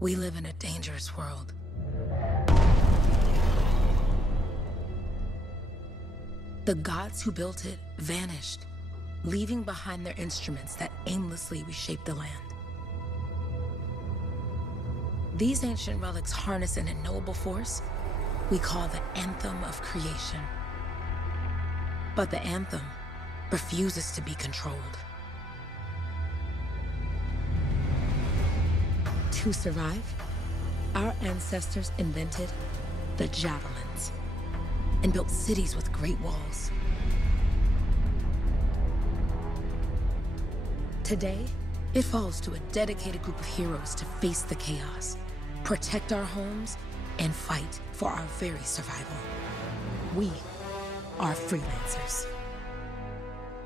We live in a dangerous world. The gods who built it vanished, leaving behind their instruments that aimlessly reshape the land. These ancient relics harness an unknowable force we call the Anthem of Creation. But the Anthem refuses to be controlled. To survive, our ancestors invented the javelins and built cities with great walls. Today, it falls to a dedicated group of heroes to face the chaos, protect our homes, and fight for our very survival. We are freelancers.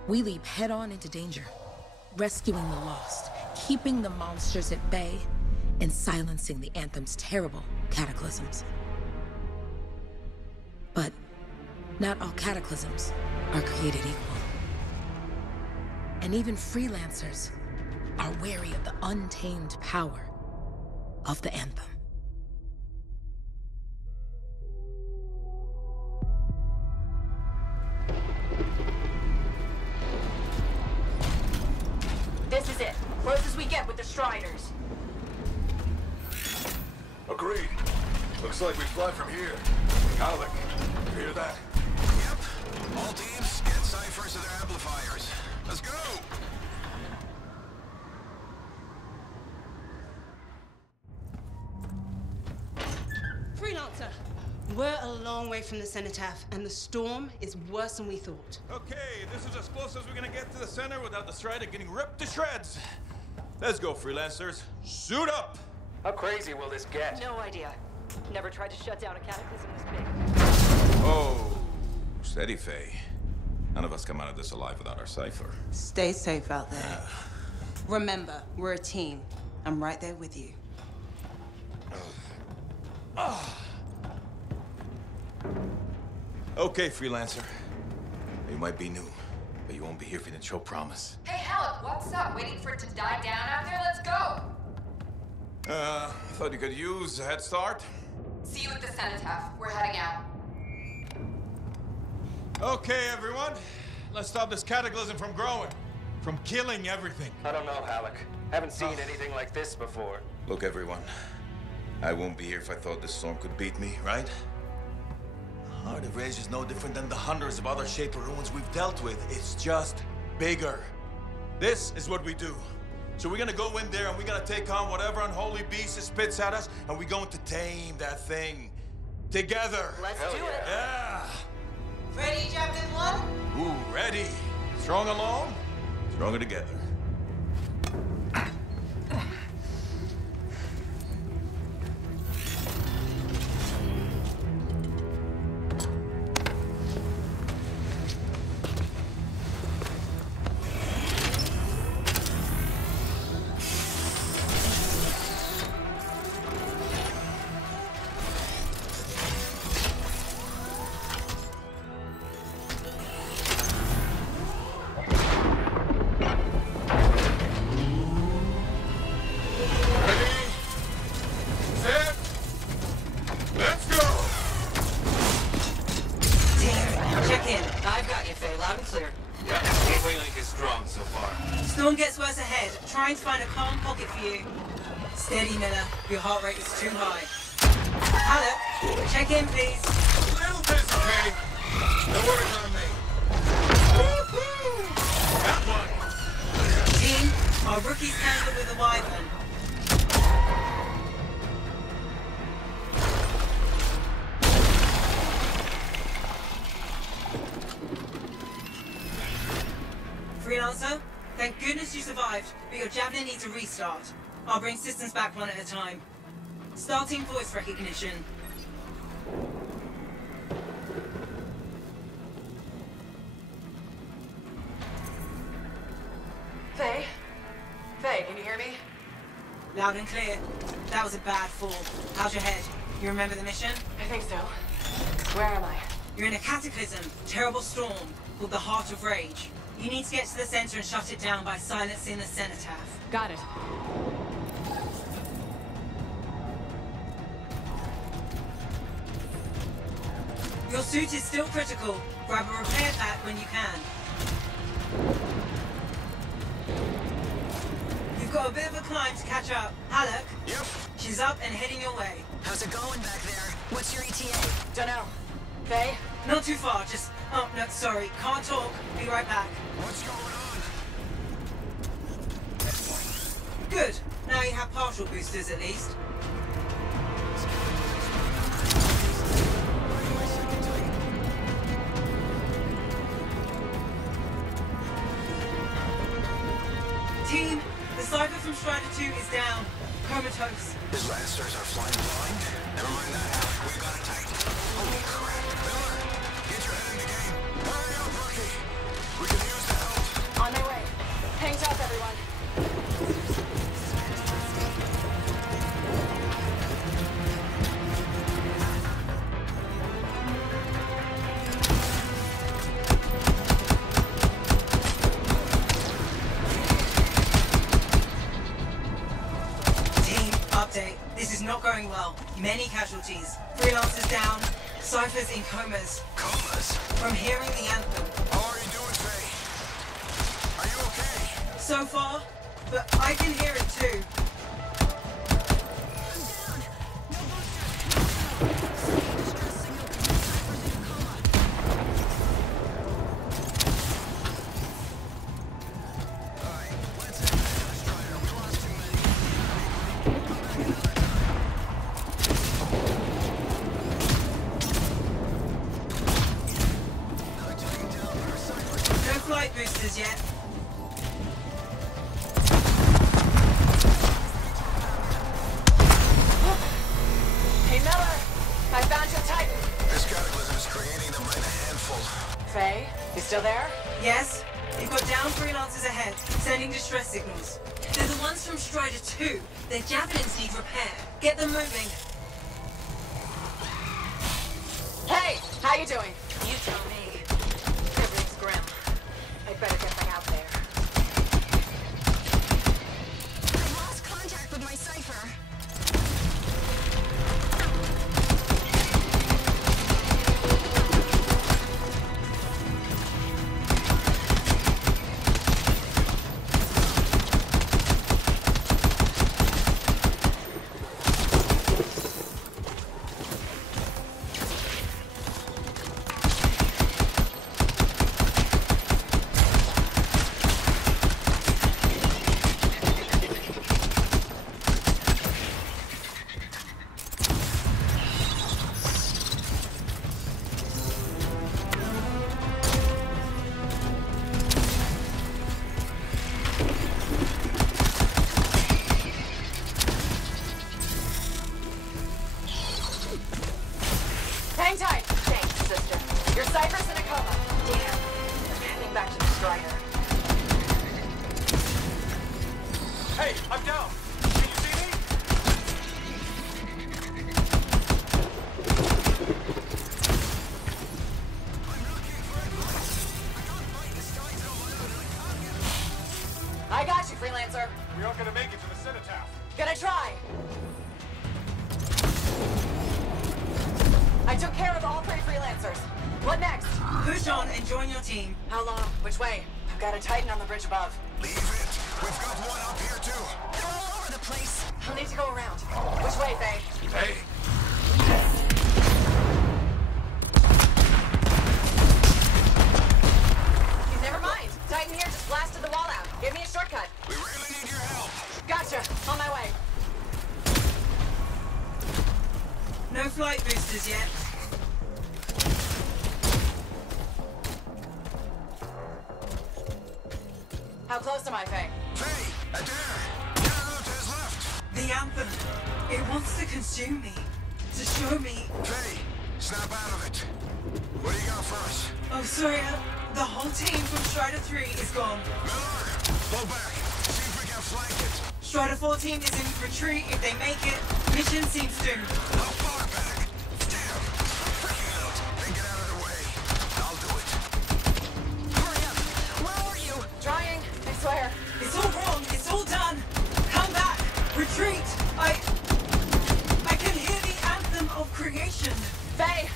We leap head-on into danger, rescuing the lost, keeping the monsters at bay, and silencing the Anthem's terrible cataclysms. But not all cataclysms are created equal. And even freelancers are wary of the untamed power of the Anthem. This is it. Close as we get with the Striders. Agreed. Looks like we fly from here. Alec, you hear that? Yep. All teams, get ciphers to their amplifiers. Let's go! Freelancer! We're a long way from the cenotaph, and the storm is worse than we thought. Okay, this is as close as we're gonna get to the center without the Strider getting ripped to shreds. Let's go, freelancers. Suit up! How crazy will this get? No idea. Never tried to shut down a cataclysm this big. Oh, steady, Faye. None of us come out of this alive without our cipher. Stay safe out there. Remember, we're a team. I'm right there with you. Okay, freelancer. You might be new, but you won't be here for the show promise. Hey, Halleck, what's up? Waiting for it to die down out there? Let's go! Thought you could use a head start. See you at the cenotaph. We're heading out. Okay, everyone. Let's stop this cataclysm from growing, from killing everything. I don't know, Halleck. Haven't seen anything like this before. Look, everyone. I won't be here if I thought this storm could beat me, right? Heart of Rage is no different than the hundreds of other Shaper ruins we've dealt with. It's just bigger. This is what we do. So we're gonna go in there and we're gonna take on whatever unholy beast it spits at us, and we're going to tame that thing. Together. Let's do it. Yeah. Ready, Javelin 1? Ooh, ready. Strong alone, stronger together. Storm gets worse ahead. Trying to find a calm pocket for you. Steady, Miller. Your heart rate is too high. Halleck, check in, please. A little dizzy, Kay. No worries on me. That one. Team, our rookies handled with a wyvern. Freelancer, thank goodness you survived, but your Javelin needs a restart. I'll bring systems back one at a time. Starting voice recognition. Faye? Faye, can you hear me? Loud and clear. That was a bad fall. How's your head? You remember the mission? I think so. Where am I? You're in a cataclysm, terrible storm, called the Heart of Rage. You need to get to the center and shut it down by silencing the cenotaph. Got it. Your suit is still critical. Grab a repair pack when you can. You've got a bit of a climb to catch up. Halleck? Yep. She's up and heading your way. How's it going back there? What's your ETA? Dunno. Faye? Not too far, just... Oh, no, sorry. Can't talk. Be right back. What's going on? Good. Now you have partial boosters at least. Team, the Cypher from Strider 2 is down. Comatose. His Lancers are flying blind? Never mind that, Alec. We've got it tight. Holy crap. Miller, get your head in the game. Hurry up, rookie. We can use the help. On my way. Hang tough, everyone. This is not going well. Many casualties. Freelancers down. Cyphers in comas. Comas? From hearing the anthem. How are you doing, Faye? Are you okay? So far, but I can hear it too. Boosters yet. Hey, Miller! I found your Titan! This cataclysm is creating them by the handful. Faye, you still there? Yes. You've got down freelancers ahead, sending distress signals. They're the ones from Strider 2. Their javelins need repair. Get them moving. Hey! How you doing? You tell me. Everything's grim. I'd better get back out there. I lost contact with my Cypher. Hang tight! Thanks, sister. Your Cypher's in a coma. Damn. I'm heading back to the Strider. Hey, I'm down. Can you see me? I got you, freelancer. We aren't gonna make it to the cenotaph. Gonna try. I took care of all 3 freelancers. What next? Push on and join your team. How long? Which way? I've got a Titan on the bridge above. Leave it. We've got one up here, too. They're all over the place. I'll need to go around. Which way, Faye? Hey. Never mind. Titan here just blasted the wall out. Give me a shortcut. We really need your help. Gotcha. On my way. No flight boosters yet. How close am I, Faye? Faye, a dare. Get out to his left. The anthem. It wants to consume me. To show me... Faye, snap out of it. What do you got for us? Oh, sorry. The whole team from Strider 3 is gone. Miller, pull back. See if we can flank it. Strider 4 team is in retreat. If they make it, mission seems doomed. How far back? Damn. Freaking out. Then get out of the way. I'll do it. Hurry up. Where are you? Trying. I swear. It's all wrong. It's all done. Come back. Retreat. I can hear the anthem of creation. Faye!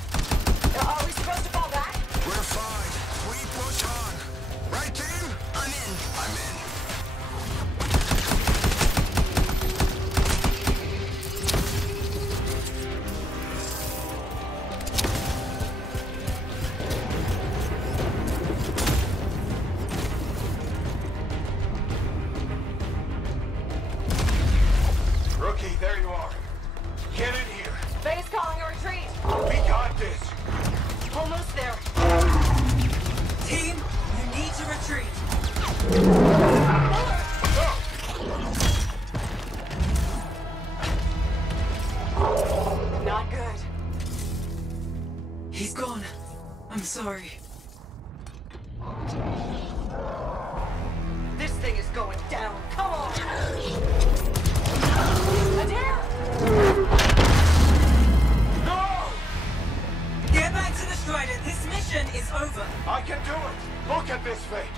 They'll always Not good. He's gone. I'm sorry. This thing is going down. Come on! Adair! No! Get back to the Strider. This mission is over. I can do it! Look at this thing!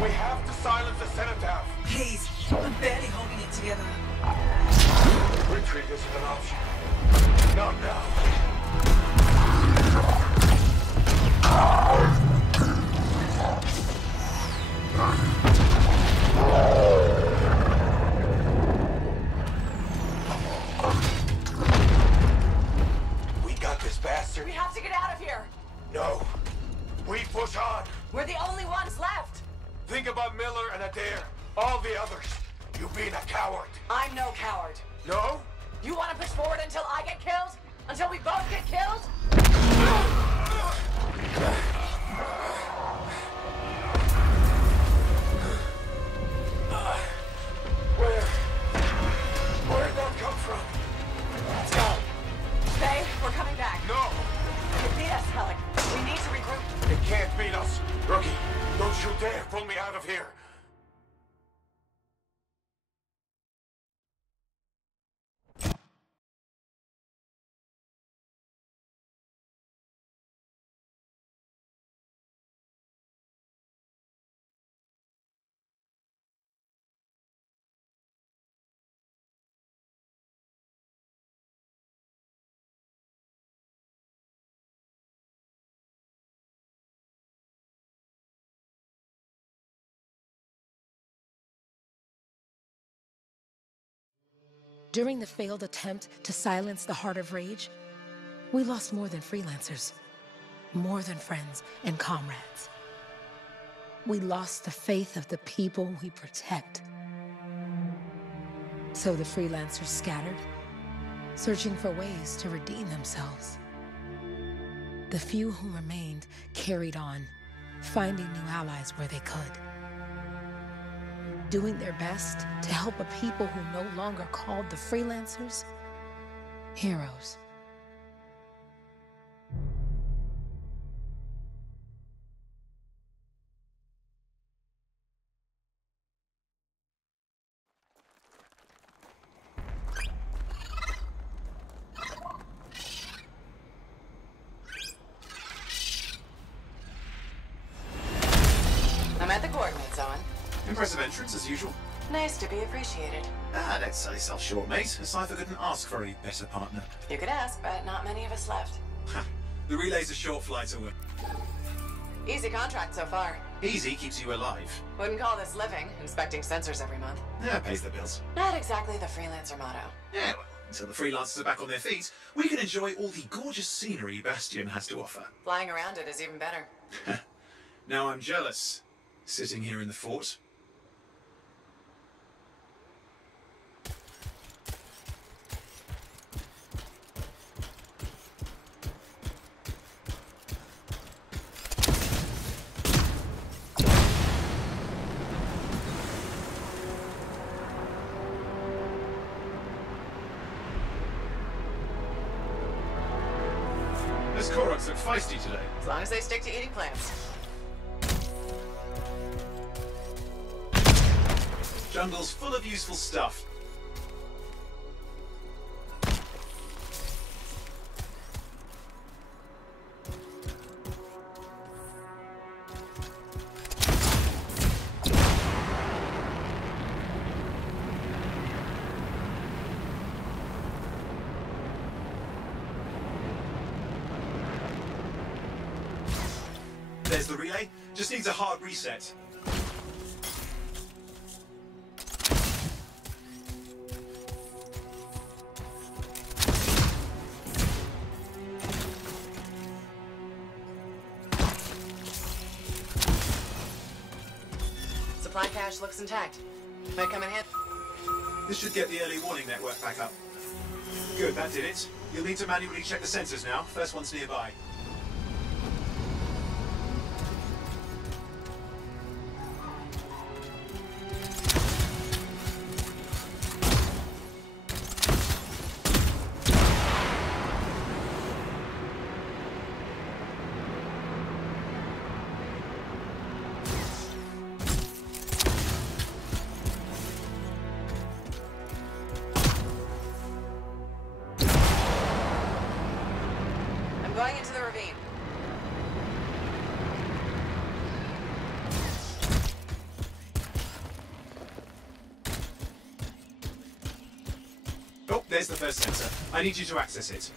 We have to silence the cenotaph! Please, I'm barely holding it together. Retreat isn't an option. Not now. We got this bastard. We have to get out of here! No. We push on. We're the only ones left! Think about Miller and Adair. All the others. You being a coward. I'm no coward. No? You want to push forward until I get killed? Until we both get killed? Where'd that come from? Let's go. Faye, we're coming back. No! You beat us, Alec. We need to regroup. It can't beat us. Rookie, don't you dare pull me out of here. During the failed attempt to silence the Heart of Rage, we lost more than freelancers, more than friends and comrades. We lost the faith of the people we protect. So the freelancers scattered, searching for ways to redeem themselves. The few who remained carried on, finding new allies where they could. Doing their best to help a people who no longer called the freelancers heroes. I'm at the coordinates, Owen. Impressive entrance, as usual. Nice to be appreciated. Ah, don't sell yourself short, mate. A cipher couldn't ask for a better partner. You could ask, but not many of us left. The relay's a short flight away. Easy contract so far. Easy keeps you alive. Wouldn't call this living, inspecting sensors every month. Yeah, pays the bills. Not exactly the freelancer motto. Yeah, well, until the freelancers are back on their feet, we can enjoy all the gorgeous scenery Bastion has to offer. Flying around it is even better. Now I'm jealous, sitting here in the fort. Those Koroks look feisty today. As long as they stick to eating plants. Jungle's full of useful stuff. There's the relay. Just needs a hard reset. Supply cache looks intact. Might come in handy. This should get the early warning network back up. Good, that did it. You'll need to manually check the sensors now. First one's nearby. There's the first sensor. I need you to access it.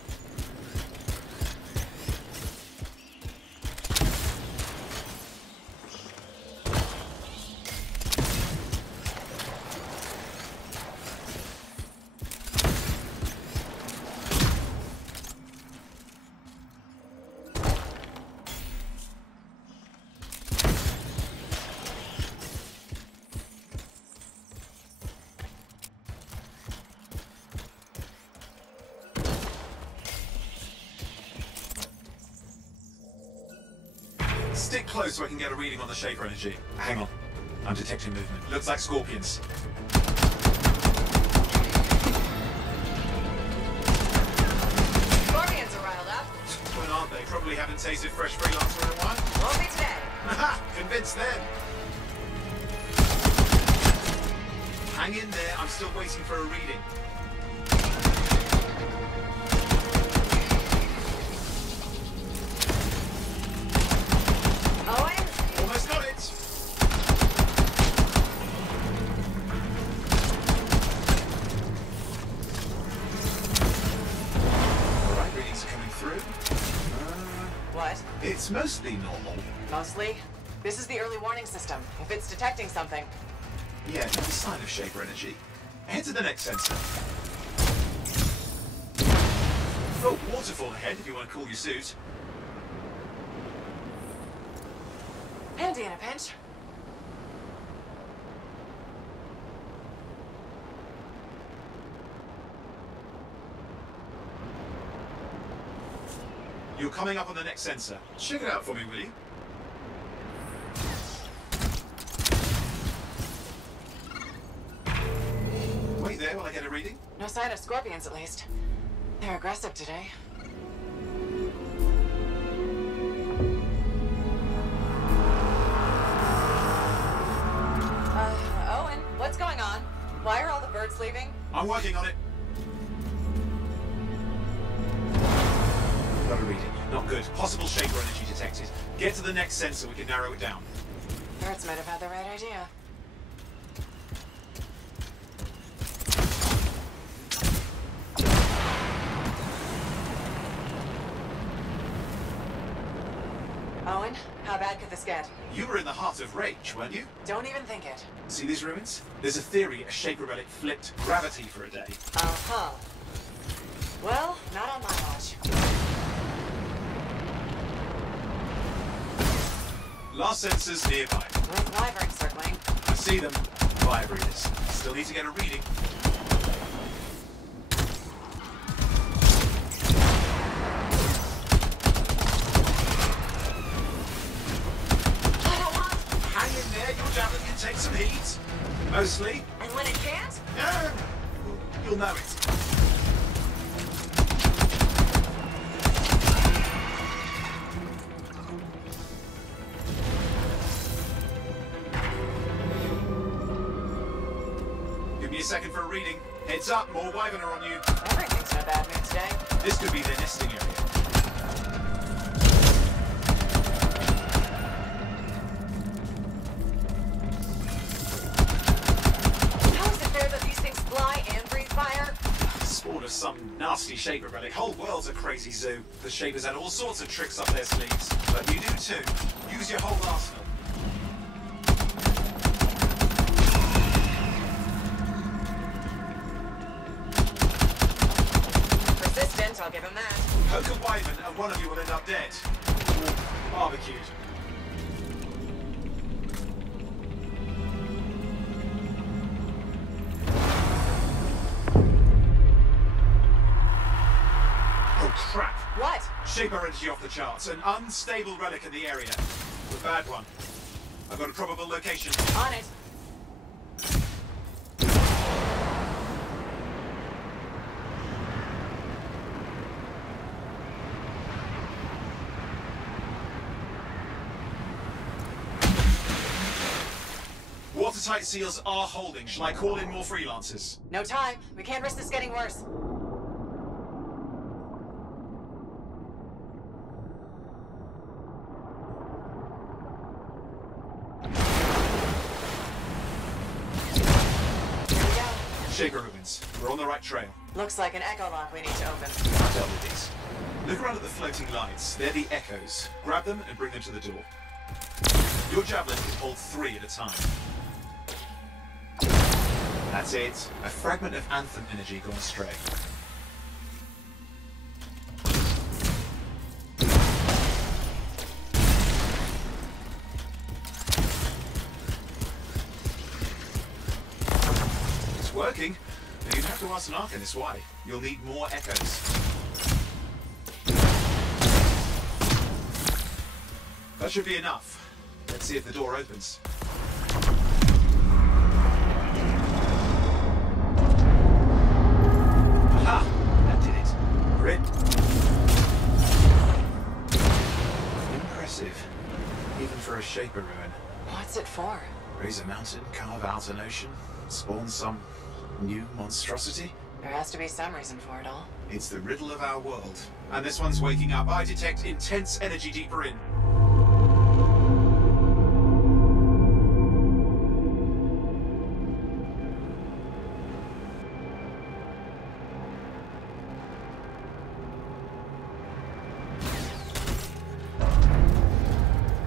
Stick close so I can get a reading on the Shaper energy. Hang on. I'm detecting movement. Looks like scorpions. Scorpions are riled up. When aren't they? Probably haven't tasted fresh freelancer in a while. Won't be today. Haha! Convinced them. Hang in there. I'm still waiting for a reading. Owen? Almost got it. Alright, readings are coming through. What? It's mostly normal. Mostly? This is the early warning system. If it's detecting something. Yeah, no sign of Shaper energy. Head to the next sensor. Oh, waterfall ahead if you want to cool your suit. Handy in a pinch. You're coming up on the next sensor. Check it out for me, will you? Wait there while I get a reading. No sign of scorpions, at least. They're aggressive today. Owen, what's going on? Why are all the birds leaving? I'm working on it. Got a reading. Not good. Possible Shaper energy detected. Get to the next sensor, we can narrow it down. Birds might have had the right idea. Owen, how bad could this get? You were in the heart of Rage, weren't you? Don't even think it. See these ruins? There's a theory a Shaper relic flipped gravity for a day. Uh-huh. Well, not on my watch. Last sensors nearby. With wyverns circling. I see them. Fire breathers. Still need to get a reading. Hang in there, your javelin can take some heat. Mostly. And when it can't? You'll know it. Give me a second for a reading. Heads up, more wyvern are on you. Everything's in a bad mood today. This could be their nesting area. How is it fair that these things fly and breathe fire? Spawn of some nasty Shaper relic. Whole world's a crazy zoo. The Shapers had all sorts of tricks up their sleeves. But you do too. Use your whole arsenal. Persistent, I'll give him that. Poke a wyvern and one of you will end up dead. Or barbecued. Oh crap! What? Shaper energy off the charts. An unstable relic in the area. A bad one. I've got a probable location. On it. Watertight seals are holding. Shall I call in more freelancers? No time. We can't risk this getting worse. Here we go. Shaper ruins. We're on the right trail. Looks like an echo lock we need to open. I've dealt with these. Look around at the floating lights. They're the echoes. Grab them and bring them to the door. Your javelin can hold 3 at a time. That's it. A fragment of Anthem energy gone astray. It's working. But you'd have to ask an Arcanist why. You'll need more echoes. That should be enough. Let's see if the door opens. Aha! That did it. We're in. Impressive. Even for a Shaper ruin. What's it for? Raise a mountain, carve out an ocean, spawn some new monstrosity? There has to be some reason for it all. It's the riddle of our world. And this one's waking up. I detect intense energy deeper in.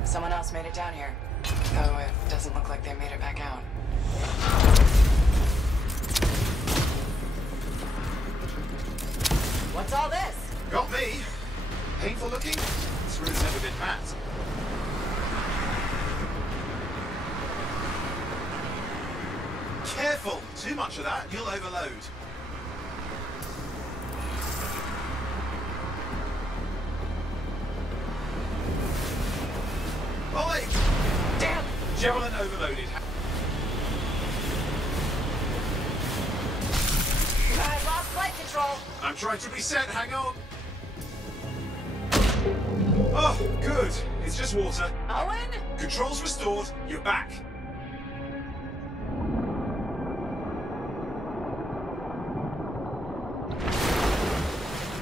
Someone else made it down here. Though it doesn't look like they made it back out. What's all this? Got me. Painful looking? This room's never been packed. Careful! Too much of that, you'll overload. Oi! Damn! Javelin overloaded. I lost flight control! I'm trying to reset, hang on. Oh, good. It's just water. Owen? Controls restored, you're back.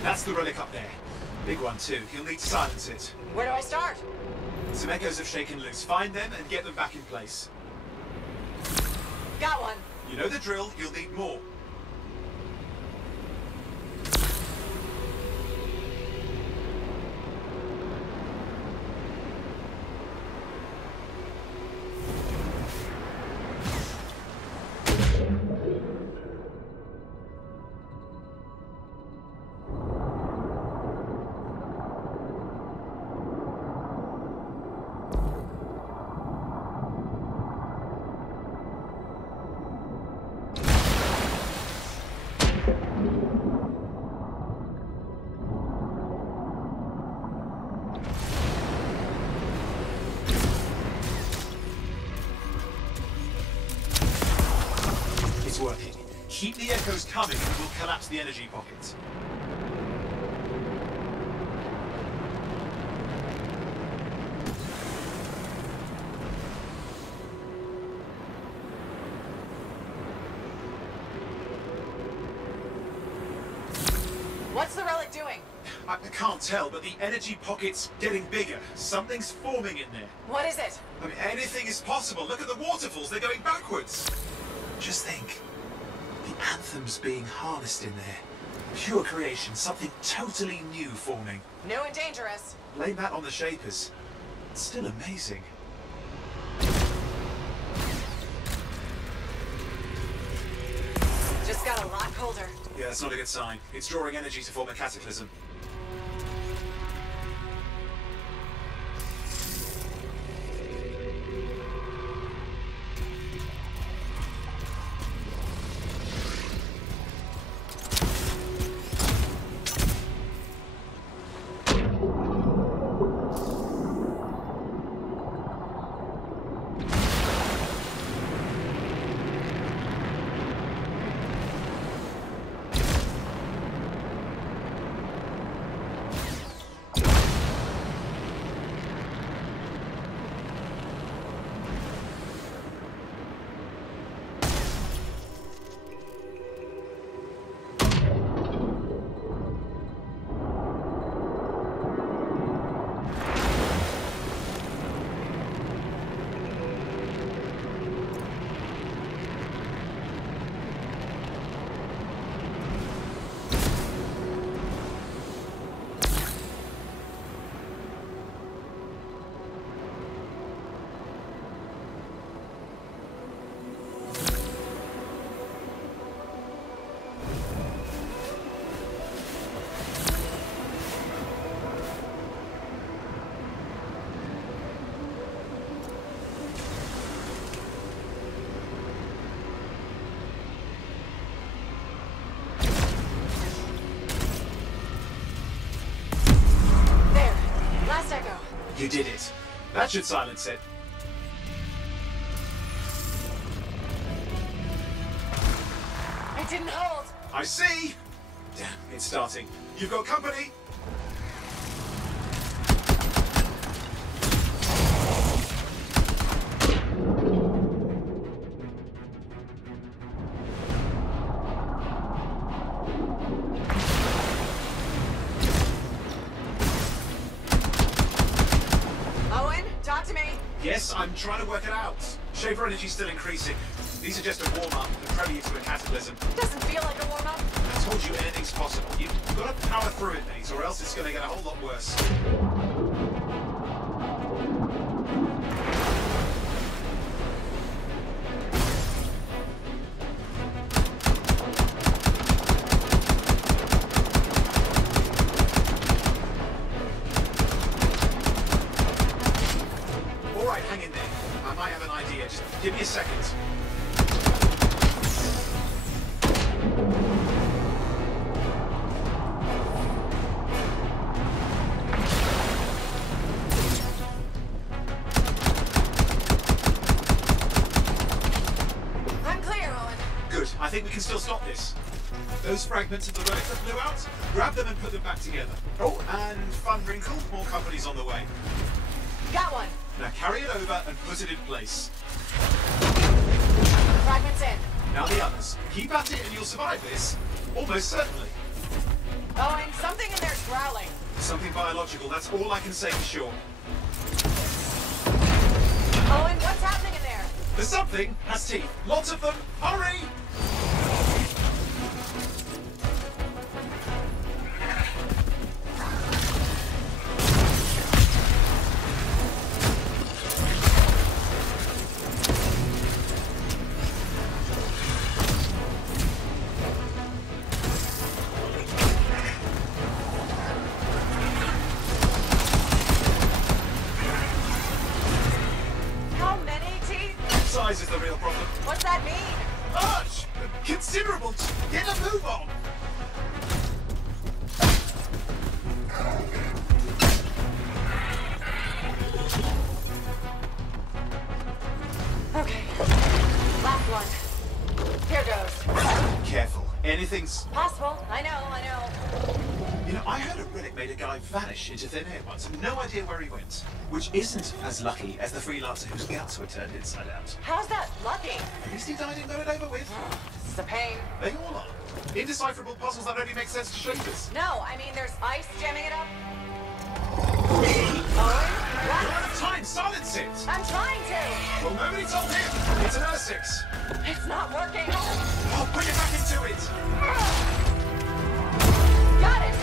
That's the relic up there. Big one too. You'll need to silence it. Where do I start? Some echoes have shaken loose. Find them and get them back in place. Got one. You know the drill. You'll need more. Working. Keep the echoes coming and we'll collapse the energy pockets. What's the relic doing? I can't tell, but the energy pocket's getting bigger. Something's forming in there. What is it? I mean, anything is possible. Look at the waterfalls. They're going backwards. Just think. The Anthem's being harnessed in there. Pure creation, something totally new forming. New and dangerous. Blame that on the Shapers. It's still amazing. Just got a lot colder. Yeah, that's not a good sign. It's drawing energy to form a cataclysm. You did it. That should silence it. It didn't hold. I see! Damn, it's starting. You've got company! Owen, talk to me. Yes, I'm trying to work it out. Shaper energy's still increasing. These are just a warm-up, the prelude to a cataclysm. Doesn't feel like a warm-up. I told you anything's possible. You've got to power through it, mate, or else it's going to get a whole lot worse. All right, hang in there. I might have an idea. Just give me a second. I'm clear, Owen. Good. I think we can still stop this. Those fragments of the relic that blew out, grab them and put them back together. Oh, and fun wrinkle, more companies on the way. Got one. Now carry it over and put it in place. Fragments in. Now the others. Keep at it and you'll survive this. Almost certainly. Owen, something in there's growling. Something biological, that's all I can say for sure. Owen, what's happening in there? The something has teeth. Lots of them. Hurry! How many teeth? Size is the real problem. What's that mean? Large! Considerable! Get a move on! Okay. Last one. Here goes. Careful. Anything's... Possible. I know. You know, I heard a relic made a guy vanish into thin air once. No idea where he went. Which isn't as lucky as the freelancer whose guts were turned inside out. How's that lucky? At least he died and got it over with. This is a pain. They all are. Indecipherable puzzles that only make sense to shapers. No, I mean there's ice jamming it up. Owen? We're What? out of time! Silence it! I'm trying to. Well, nobody told him! It's an Ursix! It's not working. Oh, put it back into it! Got it.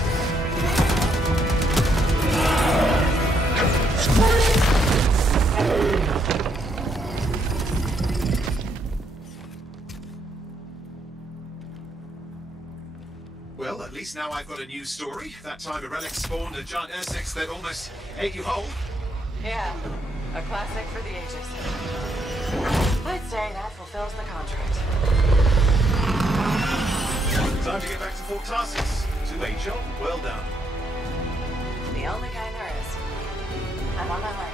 Well, at least now I've got a new story. That time a relic spawned a giant Ursix that almost ate you whole. Yeah, a classic for the ages. I'd say that fulfills the contract. Time to get back to Fort Tarsis. To a job well done. The only kind there is. I'm on my way.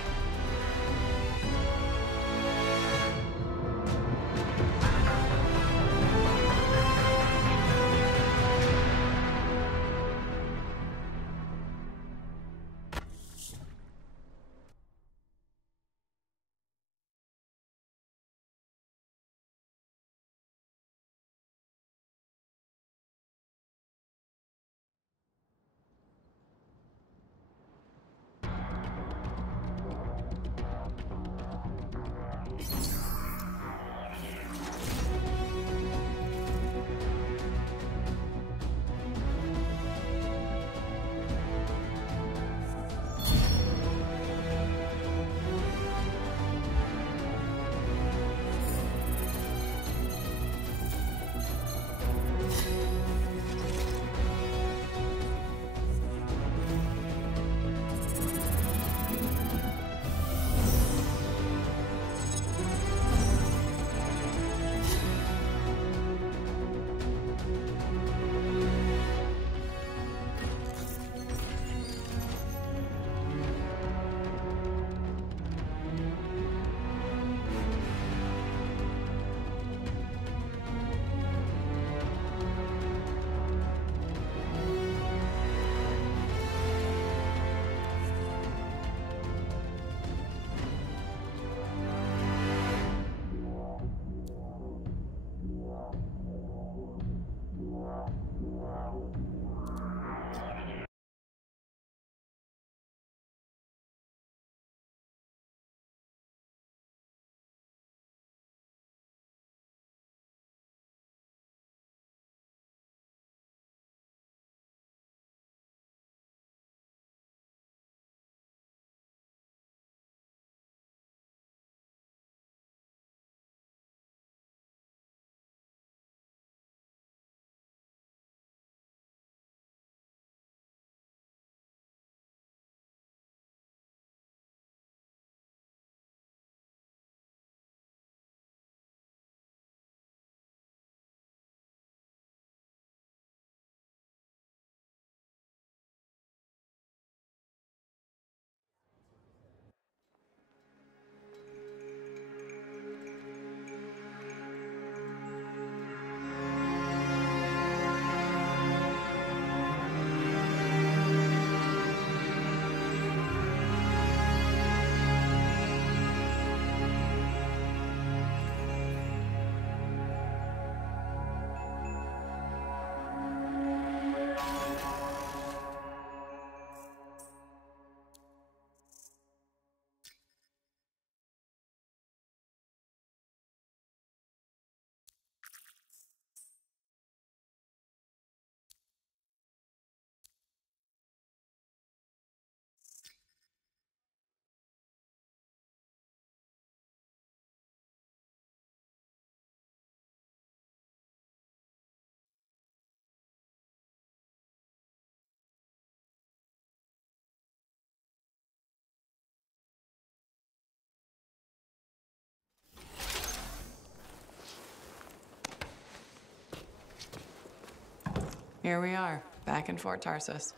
Here we are, back in Fort Tarsus.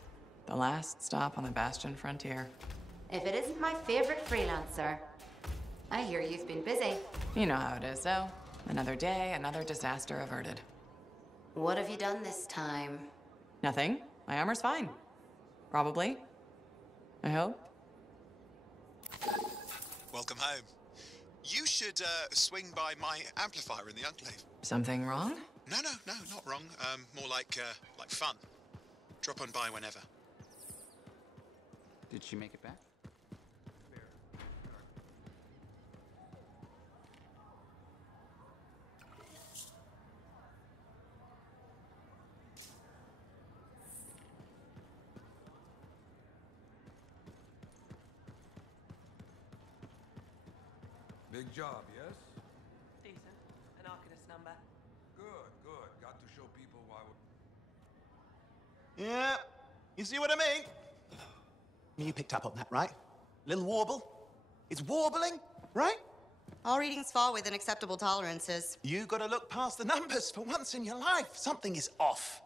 The last stop on the Bastion frontier. If it isn't my favorite freelancer. I hear you've been busy. You know how it is, though. Another day, another disaster averted. What have you done this time? Nothing. My armor's fine. Probably. I hope. Welcome home. You should swing by my amplifier in the Enclave. Something wrong? No, not wrong. More like fun. Drop on by whenever. Did she make it back? Big job, yes? Decent. An Arcanist number. Good. Got to show people why Yeah, you see what I mean? You picked up on that, right? Little warble? It's warbling, right? All readings fall within acceptable tolerances. You gotta look past the numbers for once in your life. Something is off.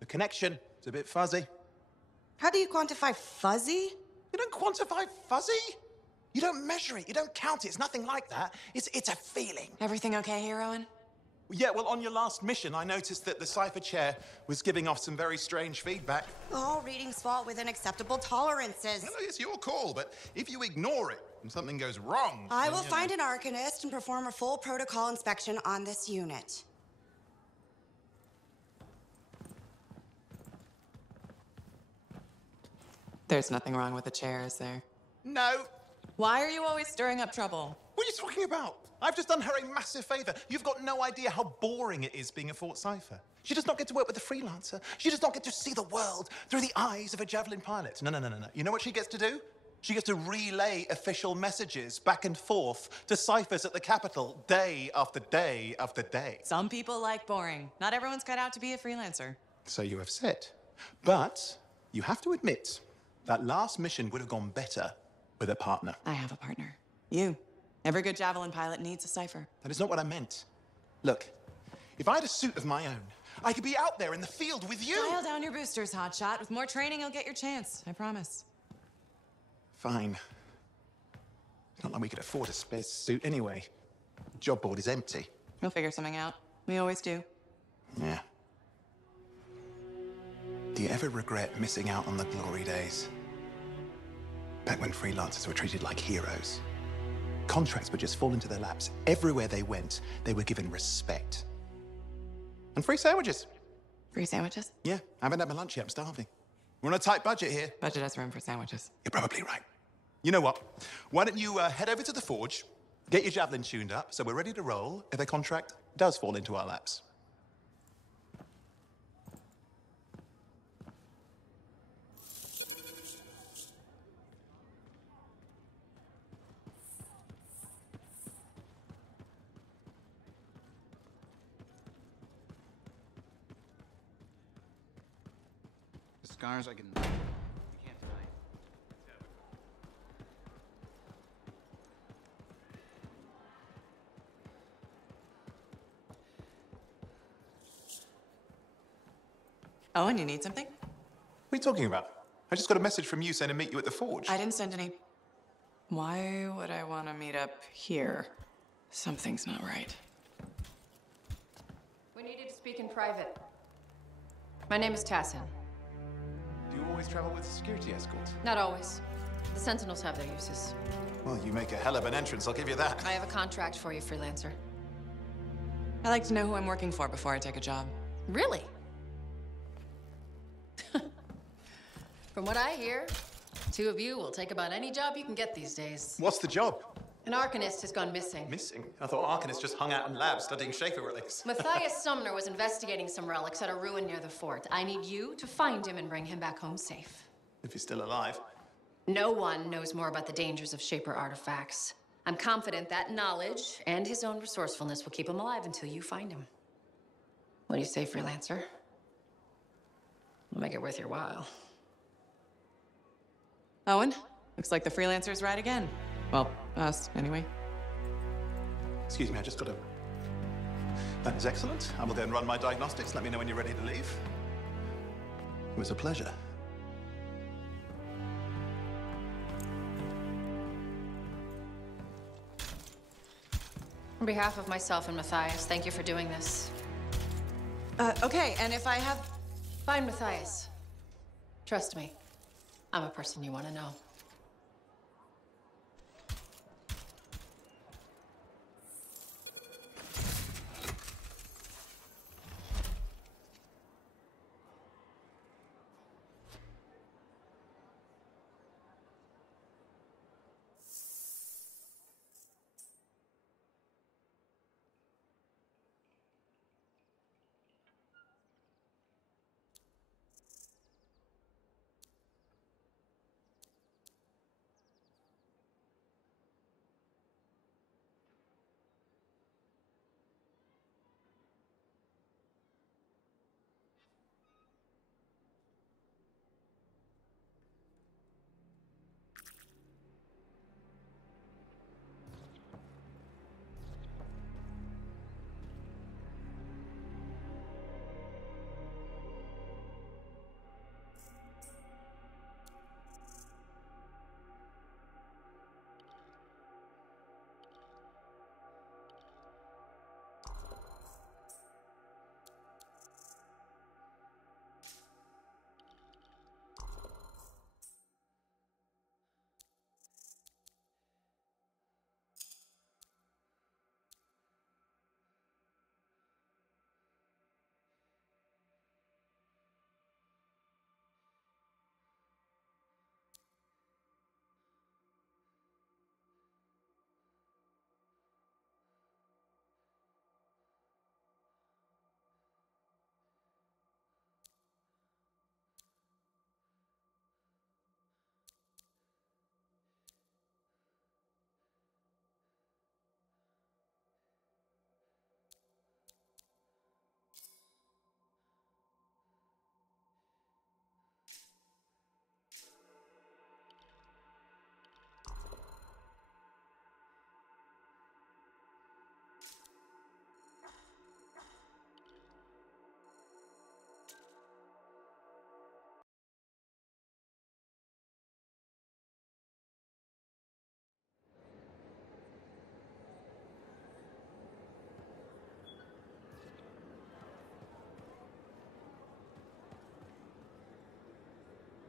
The connection is a bit fuzzy. How do you quantify fuzzy? You don't quantify fuzzy? You don't measure it, you don't count it, it's nothing like that. It's a feeling. Everything okay here, Owen? Yeah, well, on your last mission, I noticed that the cipher chair was giving off some very strange feedback. All readings fall within acceptable tolerances. Well, it's your call, but if you ignore it and something goes wrong... I will find an Arcanist and perform a full protocol inspection on this unit. There's nothing wrong with the chair, is there? No. Why are you always stirring up trouble? What are you talking about? I've just done her a massive favor. You've got no idea how boring it is being a Fort Cipher. She does not get to work with a freelancer. She does not get to see the world through the eyes of a Javelin pilot. No. You know what she gets to do? She gets to relay official messages back and forth to ciphers at the Capitol day after day after day. Some people like boring. Not everyone's cut out to be a freelancer. So you have said. But you have to admit, that last mission would have gone better with a partner. I have a partner. You. Every good Javelin pilot needs a cipher. That is not what I meant. Look, if I had a suit of my own, I could be out there in the field with you. Dial down your boosters, hotshot. With more training, you'll get your chance. I promise. Fine. It's not like we could afford a spare suit anyway. Job board is empty. We'll figure something out. We always do. Yeah. Do you ever regret missing out on the glory days? Back when freelancers were treated like heroes. Contracts would just fall into their laps. Everywhere they went, they were given respect. And free sandwiches. Free sandwiches? Yeah, I haven't had my lunch yet. I'm starving. We're on a tight budget here. Budget has room for sandwiches. You're probably right. You know what? Why don't you head over to the forge, get your Javelin tuned up, so we're ready to roll if a contract does fall into our laps. Scars I can... You can't deny. Owen, you need something? What are you talking about? I just got a message from you saying to meet you at the forge. I didn't send any. Why would I want to meet up here? Something's not right. We needed to speak in private. My name is Tassin. Do you always travel with a security escort? Not always. The Sentinels have their uses. Well, you make a hell of an entrance, I'll give you that. I have a contract for you, freelancer. I like to know who I'm working for before I take a job. Really? From what I hear, two of you will take about any job you can get these days. What's the job? An Arcanist has gone missing. Missing? I thought Arcanists just hung out in labs studying Schaefer relics. Matthias Sumner was investigating some relics at a ruin near the fort. I need you to find him and bring him back home safe. If he's still alive. No one knows more about the dangers of Shaper artifacts. I'm confident that knowledge and his own resourcefulness will keep him alive until you find him. What do you say, freelancer? We'll make it worth your while. Owen, looks like the freelancer's right again. Well, us, anyway. Excuse me, I just got to... That is excellent. I will go and run my diagnostics. Let me know when you're ready to leave. It was a pleasure. On behalf of myself and Matthias, thank you for doing this. Okay, and if I have... Fine, Matthias. Trust me, I'm a person you want to know.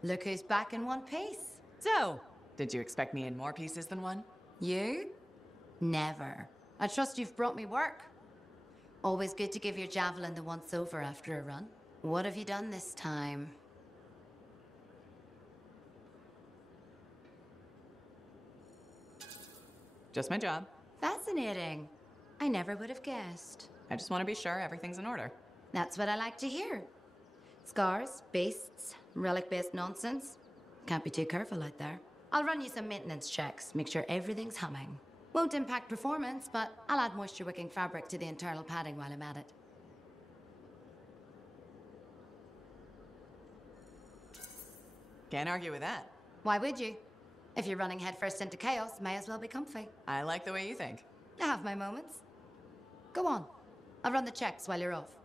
Look who's back in one piece. So, did you expect me in more pieces than one? You? Never. I trust you've brought me work. Always good to give your javelin the once-over after a run. What have you done this time? Just my job. Fascinating. I never would have guessed. I just want to be sure everything's in order. That's what I like to hear. Scars, beasts, relic-based nonsense. Can't be too careful out there. I'll run you some maintenance checks, make sure everything's humming. Won't impact performance, but I'll add moisture-wicking fabric to the internal padding while I'm at it. Can't argue with that. Why would you? If you're running headfirst into chaos, may as well be comfy. I like the way you think. I have my moments. Go on. I'll run the checks while you're off.